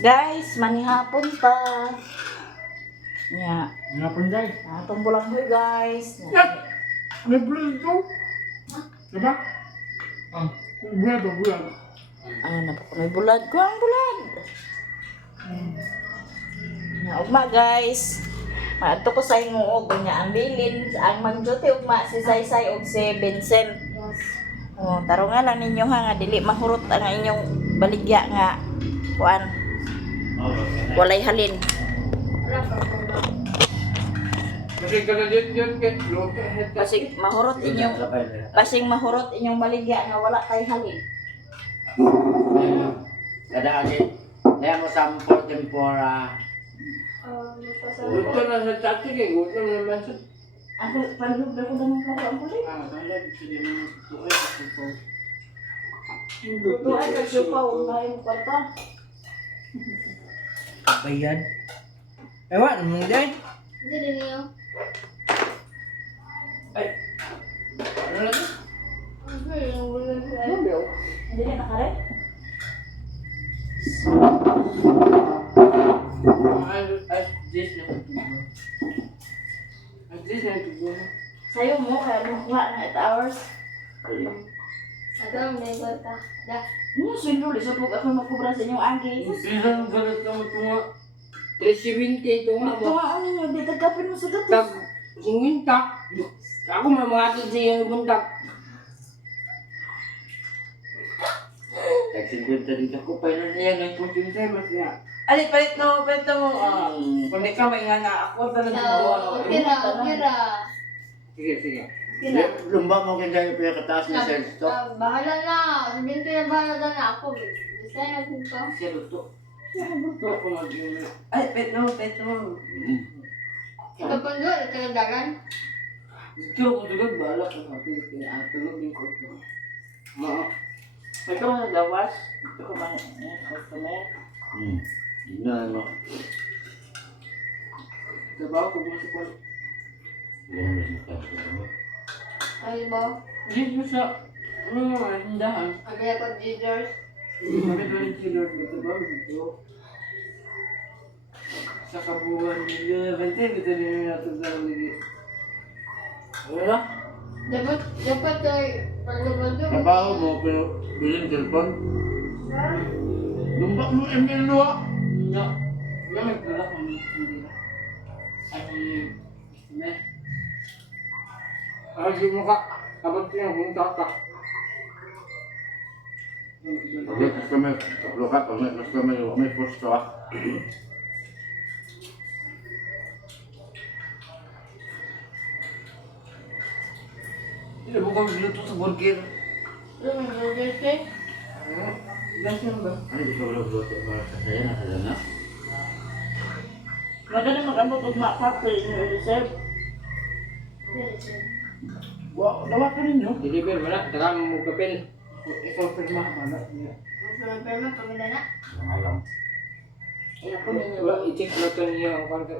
Guys, manihapon pa. Nya. Ngapon guys. Atong bulanghoy guys. May bulan ito. Diba? Bulan. Ano na po may bulad ko ang bulad. Nya ugma guys. Maadto ko sa inguog nya ang bilin ang magduty ugma si Saysay ug si Vincent. Oh, tarungan lang ninyo ha nga dili mahurot ang inyong baligya nga kuan. Walay halin. Kasi ka na dyan kay Lote. Pasing mahurot inyong baligya nga wala kay halin. Kada agi, kaya mo sampol tempura. Gusto na sa tsatsi kay gusto naman sa... Ako palug na ko ng karo ang bulig. Luto ay kagsupaw na yung kwarta. Kabayan. Ewan, mo dyan? Hindi din niyo. Ay. Ano lagi? Yung bulan sa Hindi na nakare. Sayo mo kaya lukuha na 8 hours. Adam, may bata. Da. Ano swindlo sa pug ako makubra sa inyong agi. Season galit ka mo ito nga. 370 ito nga Ito mo. nga ano nyo, di tagapin mo sa gatos. Tag, singintak. Ako mamagatid sa iyo buntak. Nagsimbol ta dito ko, pailan niya ng Kung sa'yo mas niya. Ali, palit mo. Kung di ka may nga na ako talaga Okay ra. Sige. Okay ra. Lumba mo kaya yung pinakataas ni Sir Stock. Bahala na. Sabihin ko na bahala na ako. Design na kung ka. Siya luto. Luto ako mag-iwi. Ay, pet mo. Kapag doon, ito yung dagan. Dito ako tulog, bahala ko sa Pilipinas. Tulog din ko ito. Ito na gawas. Ito ko man. Customer. Yun na ano. Sabaw ko gusto ko. Yan na siya. Ay ba? Dito sa hindahan. Abi ako Gingers. Sabi ko rin si Lord, ito ba? Dito. Sa kabuhan nila. Bante, dito nila natuglang nila. Ano na? Dapat ay paglaban doon. Trabaho mo, pero bilhin cellphone. Lumba mo, Emilio. No. Gamit ko lang kung hindi na. Ay, ne. Ay, mo ka. Kapag pinabunta ka. Pag customer, kaplo ka, pag may customer, may posto ka. Hindi mo kami biluto sa burger. Yung Gingers eh. Ganyan ba? Ano gusto ko lang luto para sa saya na sa na? Maganda mag-ambot ug ma-factor inyo reserve. Wow, dawa ka rin yun. Deliver mo na. Taka mo kapil. Ikaw pirma. Wala. Perma, pamila na. Ang alam. Ina ko ninyo. Wala, i-check mo ito niya ang kanta.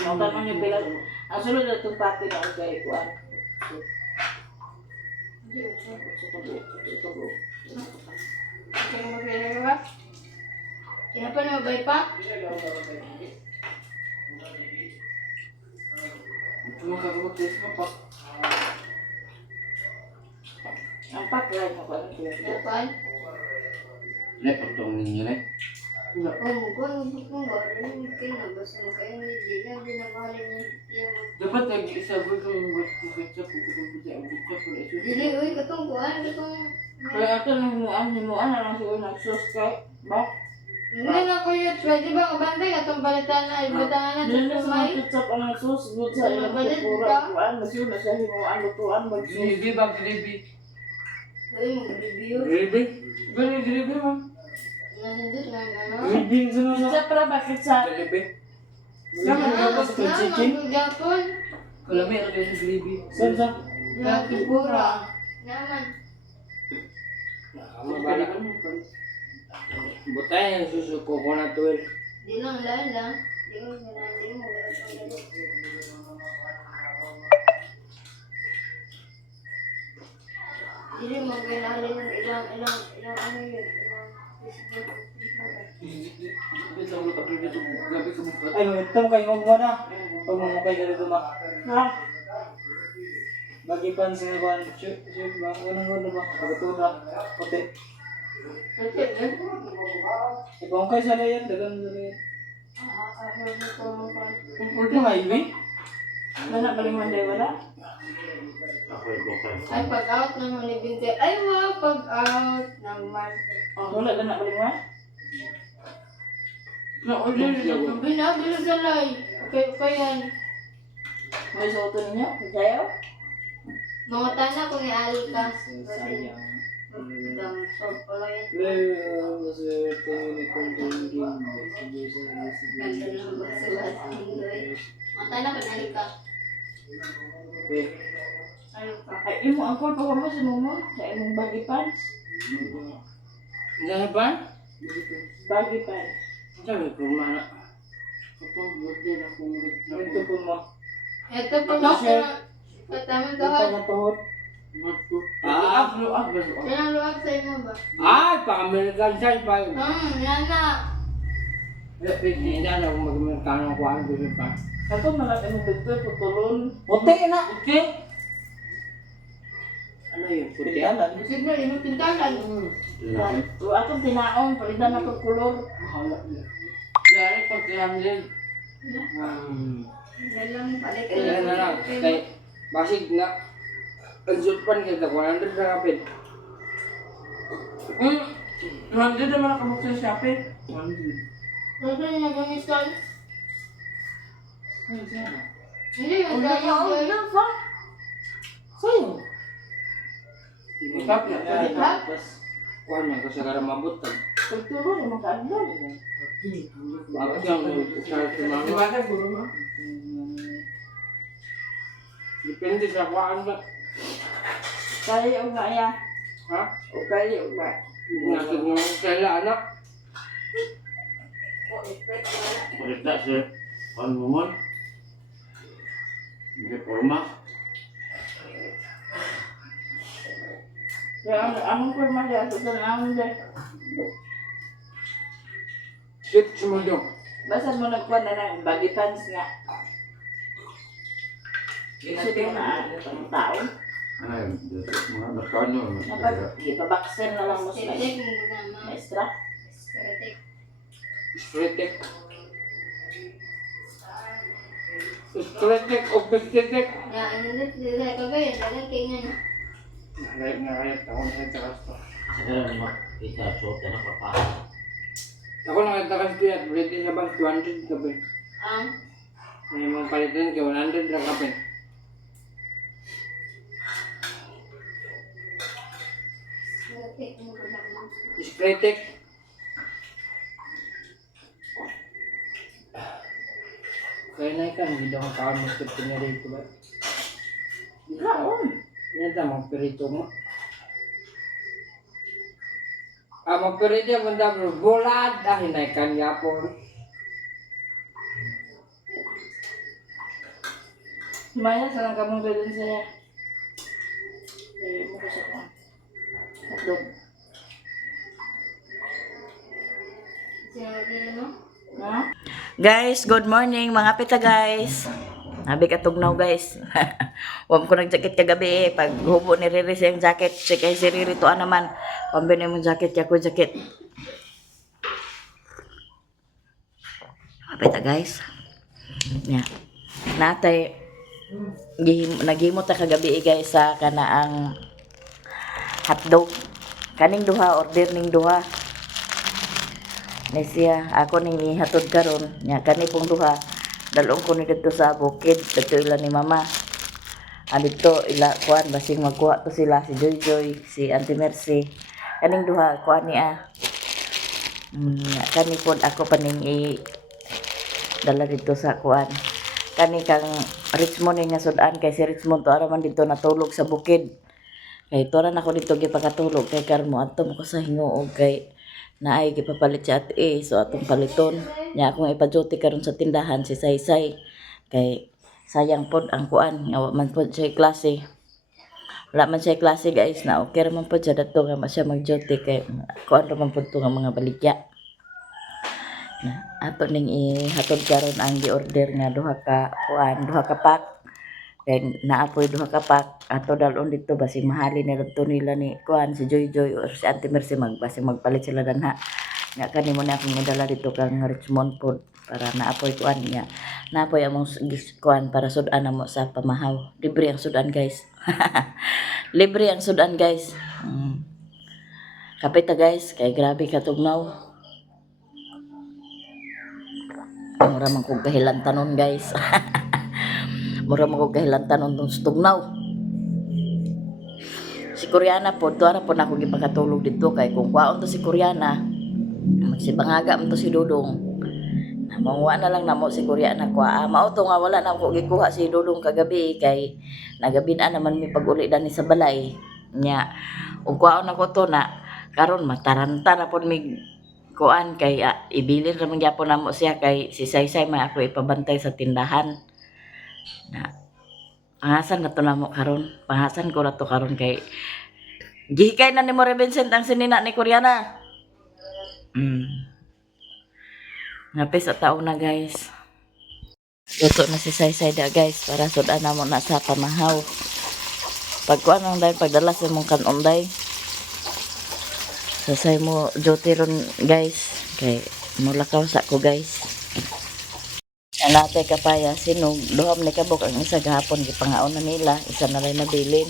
Ang tanong niyo pila. Ang sunod na itong pati na ang kay kuan. Ito po. Ito mo magpila ba? Kaya pa na mabay pa? Ito mo kakabatis mo pa. Ang package mo kuan. Dapat. Lepotong ninyo na. Kung gawin mo kayo na basta mo kayo hindi na mahalin yung Dapat nag-isabi ko yung ketchup. Ang ketchup ko na ito. dili uy katong kuan katong Kaya ato nang himuan na lang siguro nag-sauce kay ba? hindi na ko yun pwede ba kabantay katong balitan na ibatangan na Dili sa sa may mga ketchup ang sauce good sa ilang Balit kultura ka? kuan masyo na sa himuan lutuan mag-sauce. Gravy ba? Gravy? uy mag-review Gravy? Gravy mo? nasindot na ano Gravy sa mga. Ketchup para ba ketchup? Gravy? naman mag-Japon Kalami ang sa gravy. Sa Nakipura naman Mabala ka mo. Butay ang susuko ko na 12. di lang lang di mo Hindi mo kailangan ng ilang ano yun, ilang Bisa mo kapag dito, gabi ka mo. Ay, ito mo kayo magmuna. Pag mamukay ka dito ma. Ha? Bagi pan sa ban. Shoot, ba? Ganun ba? Pagkatuna. Puti. Kasi, eh. Ipangkay sa layan. Dagan sa layan. Ang Ito highway. Wala baliman day wala? Ako yung bukay. Ay, pag-out naman ni Binte. Ay, wow, pag-out naman. Wala na baliman? na-order dito. Binabilgalay. Okay, yan. May suoto ninyo? Kayo? Mga tana ko ni Alika. Sayang. Damsog pala yan. Maswerte ni kong dingding. Ganda ng basa-basa. Mga tana ko ni Alika. Alika. Ay, imo ang call pa mo sa mo sa imong baggy pants. Ano ba? Baggy pants. Sabi ko, mana. Kapag birthday na kung Ito po mo. Ito po mga katamang Ito kahon. na tuhod. Luag ba? Yan ang luwag sa imo ba? Ay, pang-American siya pa yun. Yan na. Hindi na ako mag-Amerikano ko ang gusto pa. Ako malat imong dito putulon. Puti na. Okay. Ano yun? Puti? Pintalan. Sige, imo tindahan. Atong tinaon palitan na to kulor. Mahala niya. Dari pag din. Yan lang balik. Kaya na lang. Kay, basig na. Ang sulpan kita, 100 na kapit. 100 naman nakamok sa Shopee. 100. Ano yung nag-install? Ay, sana. Hindi, yung tayo. Sayo. Ikap na. Tapos. Kuhan niya kasi karang mabutan. Pagtulon imong kaadlaw. Bakit yung usar si mama? Diba guru mo? Depende sa kuhaan ba? Kaya og na ya. Ha? O kaya og ba. Nasib mo kaya anak. Kurita siya. Kuhan mo mo. Hindi forma. Kaya among kurma diya sa tanawon diya. Shit, sumulong. Basta mo nagkuha na ng baggy pants nga. Isip mo na ang tao. Ano yun? Mga Amerikano. Dapat ipabakser na lang mo sa Stereotype mo na. maestra. Stereotype. Stretek. Stretek o pestetek. Yan, ano na sila kagaya. Dagan kayo nga na. Nakayat ako na sa kasto. Saka naman, kita suot na papasok. Ako nakita kasi at British na ba 200 kape. May mga palitan ka 100 na kape. Stereotype mo na. Stretek. Kaya na ikan, hindi daw ang kaon mo sa pinarito ba? Kaon. Yan ta, magpirito mo. Magpirito mo na bro, bulad. Hinaikan yapon. Maya sa lang kamong gadon saya. Dali mo ko sa kwan. Hotdog. Sinabi mo? Ha? Guys, good morning mga pita guys. Nabi katugnaw guys. Wam ko nag-jacket kagabi eh. Pag hubo ni Riri sa yung jacket. Si kay si Riri to naman. Pambili mo jacket, ako jacket. Mga pita guys. Yeah. Natay naghimo ta kagabi guys sa kanaang hotdog. Kaning duha order ning duha. Siya ako ning ihatod karon nya kani pong duha dalong ko ni dito sa bukid dito ila ni mama. Dito ila kuan basing magkuha to sila si Joy Joy, si Auntie Mercy. Kaning duha kuan niya. Kani pod ako paning i dala dito sa kuan. Kani kang Richmond nga sudan kay si Richmond to araman dito natulog sa bukid. Kay toran ako dito gipakatulog kay karmo adto mo ko sa hinguog kay naay gipapalit si ate so atong paliton nya akong ipa-duty karon sa tindahan si Saysay kay sayang pod ang kuan nga wa man pod siya klase wala man siya klase guys na okay raman po siya dato nga siya mag-duty kay kuan raman po to nga mga baligya. Na ato ning ihatod karon ang gi-order nga duha ka pack. Kay naapoy duha ka pack ato dalon dito basi mahalin nila to nila ni kuan si Joy or si Auntie Mercy basi magpalit sila danha. Nga kanimo na akong idala dito kang Richmond Food para naapoy kuan niya. Naapoy among kuan para sudan namo sa pamahaw. Libre ang sudan guys. Libre ang sudan guys. Kapita guys kay grabe katugnaw. Mura man kong kahilantanon guys. Mura man kong kahilantanon tong tugnaw. Si Koreana po, tuwara po na ako gipakatulog dito kay kung kwaon to si Koreana, magsibangaga man to si Dudong. Manguha na lang namo si Koreana kwa. Mao to nga wala na ako gikuha si Dudong kagabi kay nagabin-an naman mi pag-uli dani sa balay. Nya, ug kwaon ako to na karon mataranta na pod mi kuan kay ibilin ra man gyapon namo siya kay si Saysay may ako ipabantay sa tindahan. Na pangasan na to namo karon. Pangasan ko na to karon kay gihikay na ni mo Vincent ang sinina ni Koreana. Napis sa taon na guys. Luto na si Saysay da guys para sudan na mo na sa pamahaw. Pagkuan ang dahil pagdala sa mong kanonday. Sasay mo duty ron guys. Kay mulakaw sa ko guys. Anate kapaya sinog. Duham ni kabok ang isa gahapon. Gipangaon na nila. Isa na lang nabilin.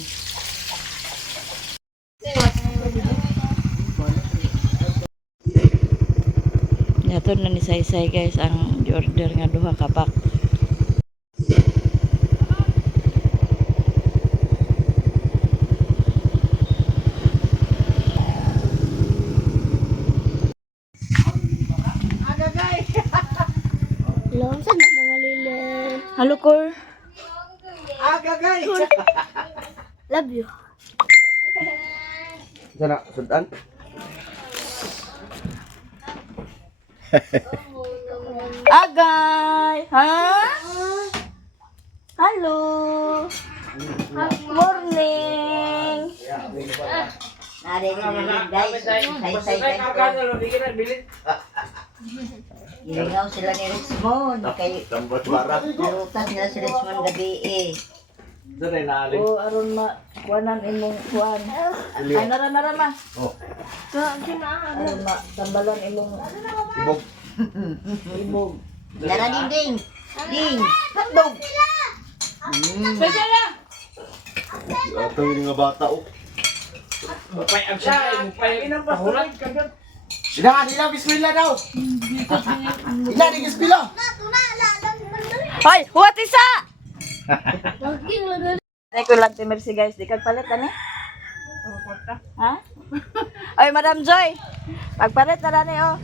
Yato na ni Saysay guys ang order nga duha ka pack. Long sa na malili. Hello Cor. Love you. Sana, sudan. Agay! Ha? Hello! Morning! Ilingaw sila ni Richmond. Kay Tambot barat. narutas nila si Richmond gabi eh. O, aron kuanan imong kuan. Ay, nara ma. Oh, Aron tambalan imong ibog. ibog. Nara ding. Ding. Hotdog. Ato yung nga bata, oh. Mupay ang siya, mupay ang pahulat kagad. Nila, bismillah daw. Ila, di bismillah. Hoy, what isa? Laging lagal. Ay ko lang Mercy guys, di kag palit ani. Ha? Ay, Madam Joy. Pagpalit na ni oh.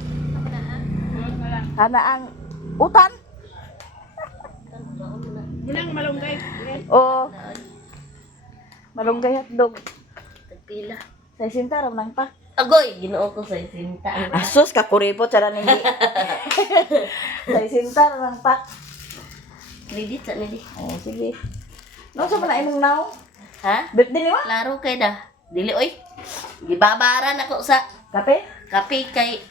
Kana ang utan. Munang malunggay. O. Malunggay hotdog. Pila. Sa sinta ram nang pa. Agoy, ginoo ko sa isinta. Asus ka kuripot sa hindi. Sa sinta ram nang pa. Credit sa nili. Oh, sige. No sa man imong naw? Ha? Birthday ni wa? Laro kay da. Dili oy. Gibabaran ako sa Kape? kape kay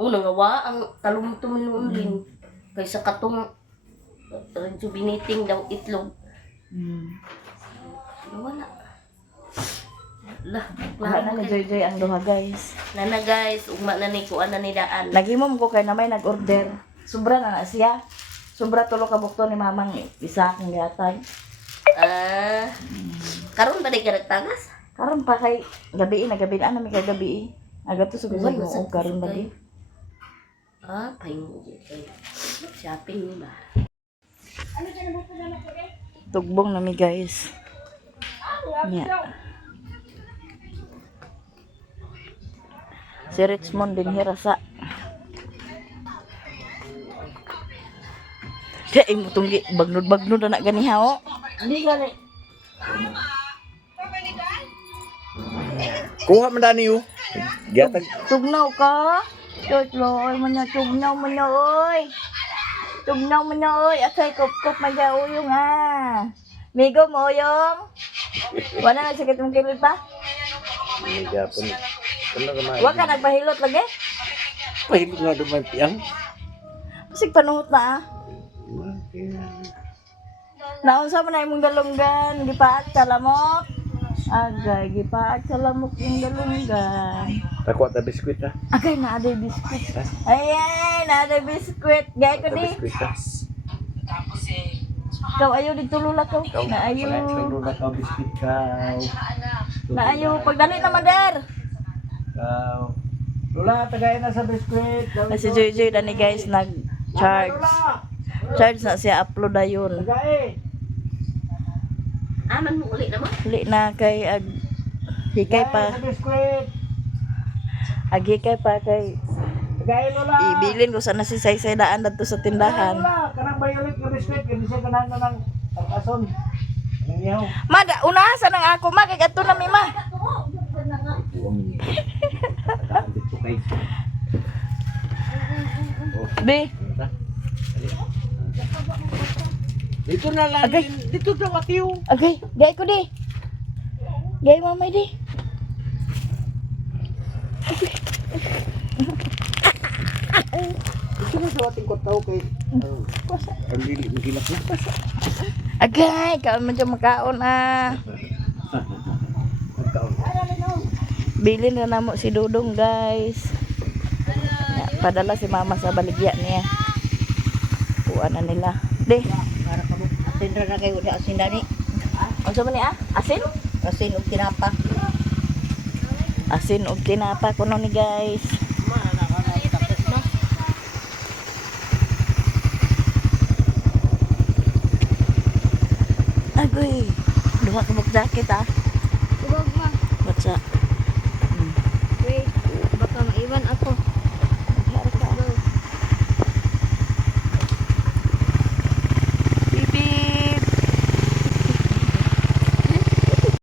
nga wa ang talumtum nun kay sa katong rejuvenating daw itlog. Wala. Lah, Wala na ni Joy ang duha guys. Nana guys, ugma na ni kuan na ni daan. Nagimom ko kay na may nag-order. Sobra na siya. Sobra tulo ka bukto ni mamang isa akong gihatag. Karon ba di ka nagtagas? Karon pa kay gabi na mi kay gabi. Aga to sugod mo karon ba di? Pahingo kay shopping ni ba? Tugbong na mi guys. Nya. Si Richmond din hirasa. Kaya imo tunggi bagnod-bagnod na ganiha o. Hindi gani. Kuha man dani, oh. Gatag. Tugnaw ka? Tutloy mo na, tugnaw mo na, oy. Tugnaw mo na, oy. Asay kup-kup man dyan, uyong, ha. Migo mo, uyong. Wala na sakit mong kilid pa? Hindi gapon. Kano ka man? Wa ka nagpahilot lagi? Pahilot nga duman tiyang. Pasig panuhot na ah. Naunsa mo na imong galunggan, gipaat sa lamok. Agay, gipaat sa lamok yung galunggan. Tako ta biskwit ha. Agay, naaday biskuit. Ay, naaday biskuit. Gaya ko di. Biskwit ha. Ikaw ayaw dito lula ko. Naayaw. Lula ka biskwit ka. Naayaw. Pagdali na mader. Lula, tagayin na sa biskwit. Si Joy na ni guys nag-charge. Charge na siya, upload na yun. Tagay. Aman mo uli naman. Uli na kay hikay Sa pa. biskwit. Hikay pa kay Tagayin Lula. ibilin ko sana si Saysay daan dito sa tindahan. Lula, kanang violet na biskwit. Hindi siya ganahan na ng pagkason. Ang iyaw. Mada, unahasan ng ako ma, kay gato na mi ma. Be, Dito na lang. Agay. Dito daw atiyo. agay, gay ko di. Gay mamay di. Ito na sa ating kotaw kay... Ang dili magilak na. Agay, kaon man dyan makaon ah. Magkaon. Bilin na namo si Dudong guys. Ya, padala si mama sa baligya niya. Kuha na nila. De, Para ka mo. Asin ra na kayo sa asin dani. ano sa ni ah? Asin? Asin og tinapa. Asin og tinapa kuno ni guys. Agoy, duha ka jacket ah. Huwag ma. What's up?